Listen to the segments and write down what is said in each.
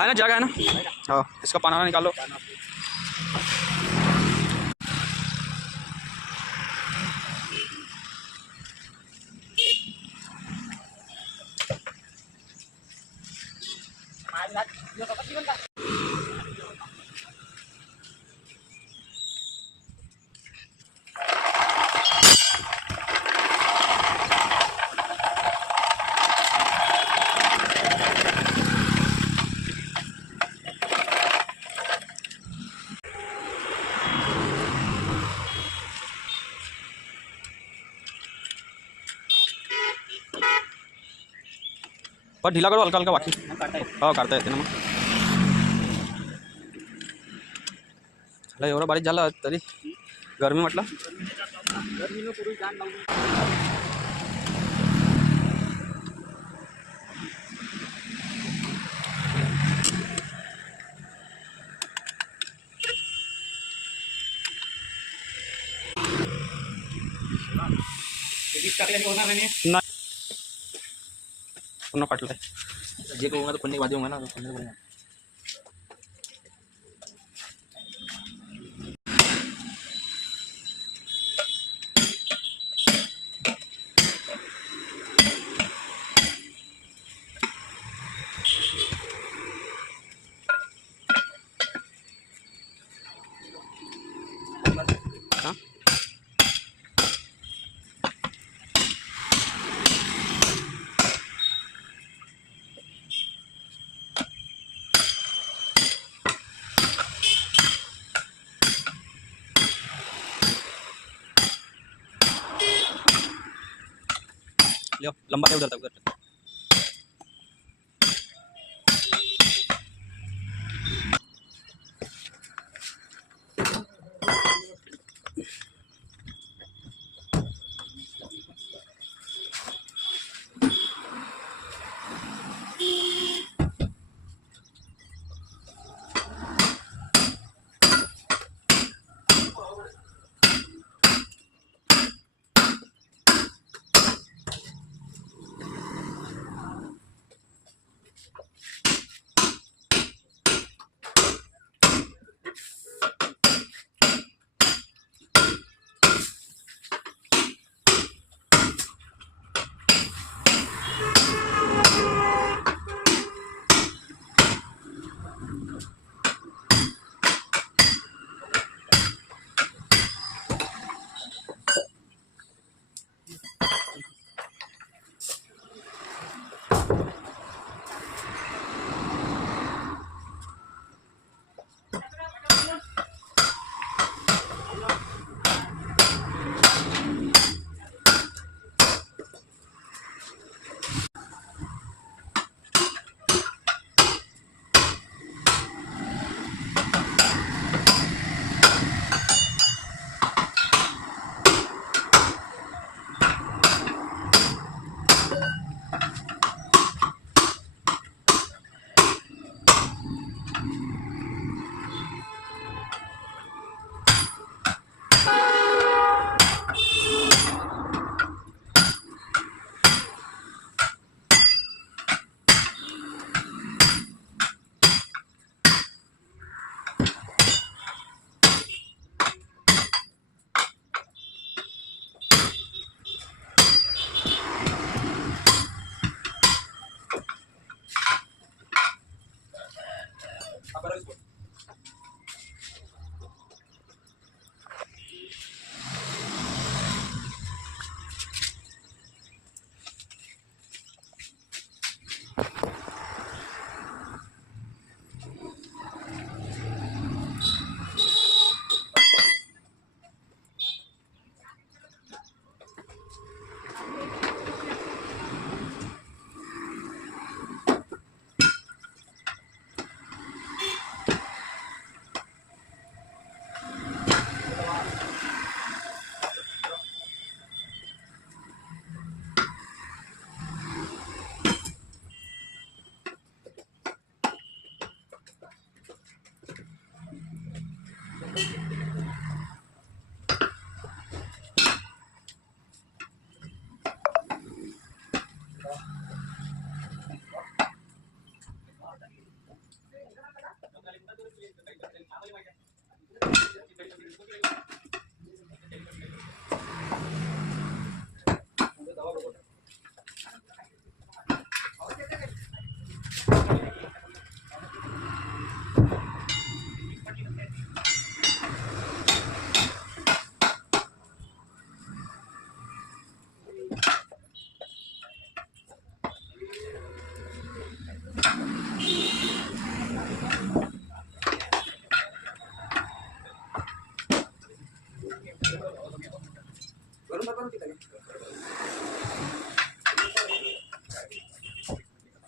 है ना, जगह है ना। हाँ, इसका पाना निकालो। पर ढीला करो हल्का हल्का बाकी। हाँ काढता येते ना मग. एवढं बारीक झालं तरी गरमी म्हटलं. नाही पुन्हा फाटलंय. जे काही होणार पन्नी वाजवून ना पन्नी. लंबा उधर तक.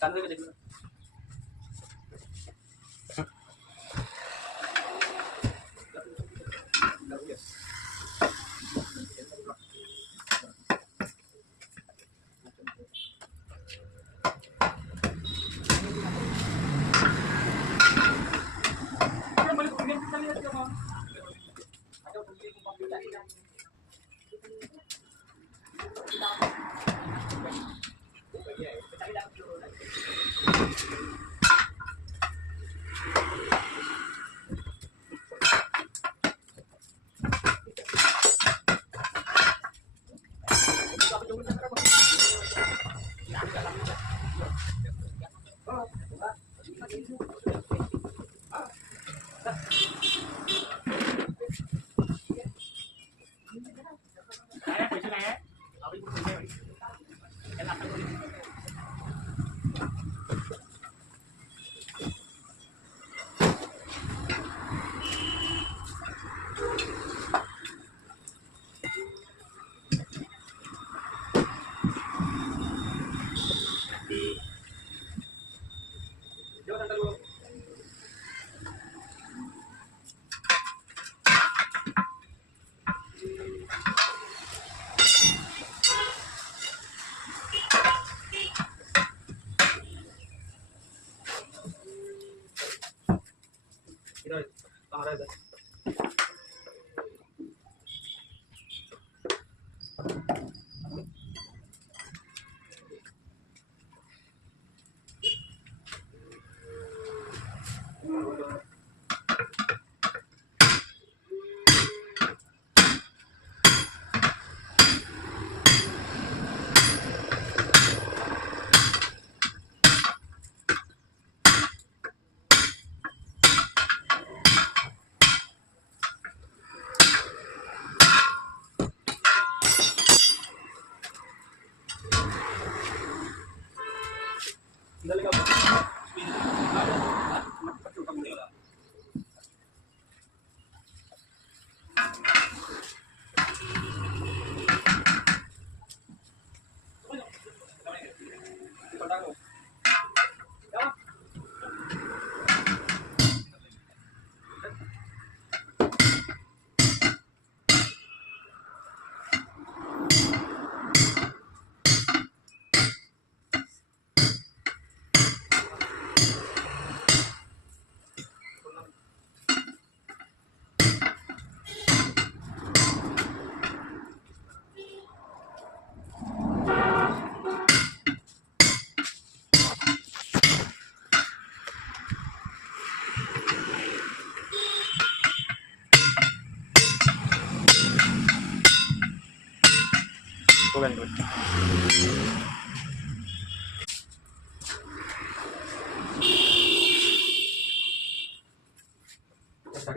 चालू आहे का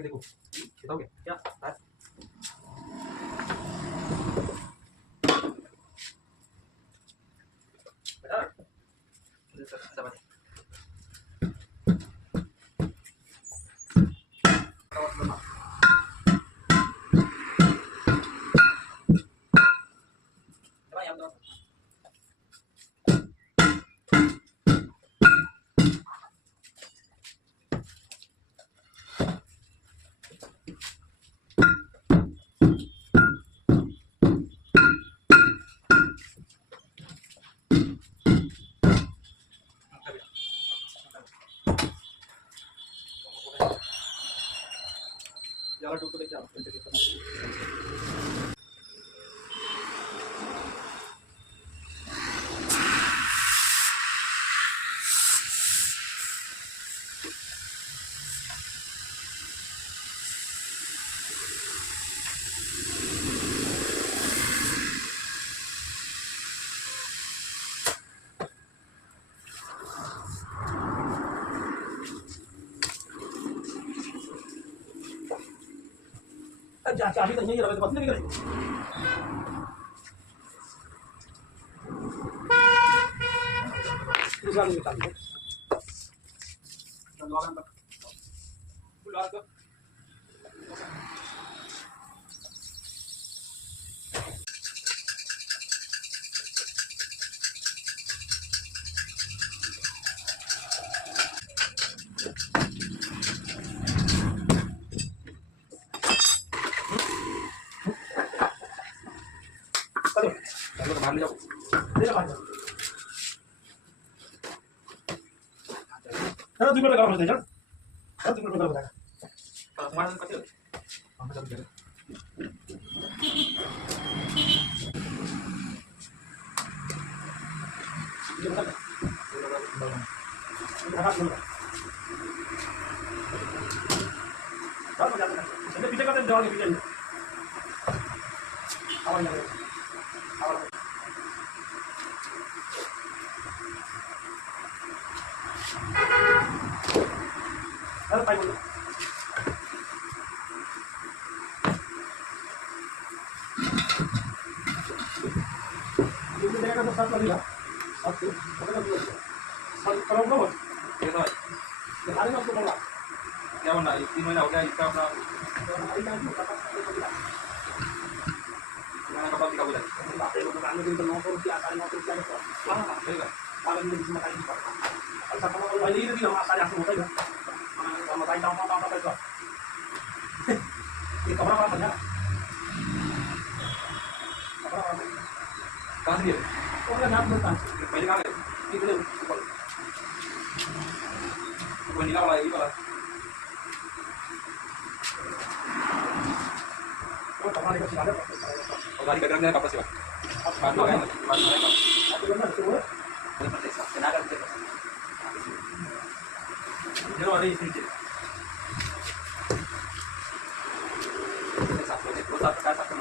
देखो बताओगे क्या याला टोकतो त्याच्या चाबी तो नहीं है बस नहीं करेंगे इस वाले निकाल दो बुला दो चलो बाहर ले जाओ ले लो बाहर चलो 2 मिनट का काम होता है चल 2 मिनट का बताएगा तुम्हारा कैसे हम सब करें ये बता चल मजा आता है चल पीछे का दे पीछे आवाज आ रही है आवाज चल पाई बोलो ये देखा तो साथ लगेगा साथ से पता लग गया साथ करो ना ये तो दिखा देना आपको बोला क्या बनना है 3 महीना हो गया इसका अपना हमारी काम को पता पुराना कपड़ा दिखा बोला बातें को दुकान में तो 900 रुपया 950 रुपया का हां सही है पालन में जिसमें काई ऐसा कमा वाला ये नहीं हम आसानी से होता है हम बताई दाम का पैसा ये कपड़ा बड़ा बढ़िया कपड़ा कहां से लिए ओके नाम बोलता पहले कहां गए कितने कोई नीला वाला ये वाला वो कपड़ा का सिला दे और गाड़ी बैकग्राउंड में कपड़ा सिवा अब बात हो गया बात हो गया आप लोग ना तो बना करते जो अरे इस नीचे साफ हो जाए तो साफ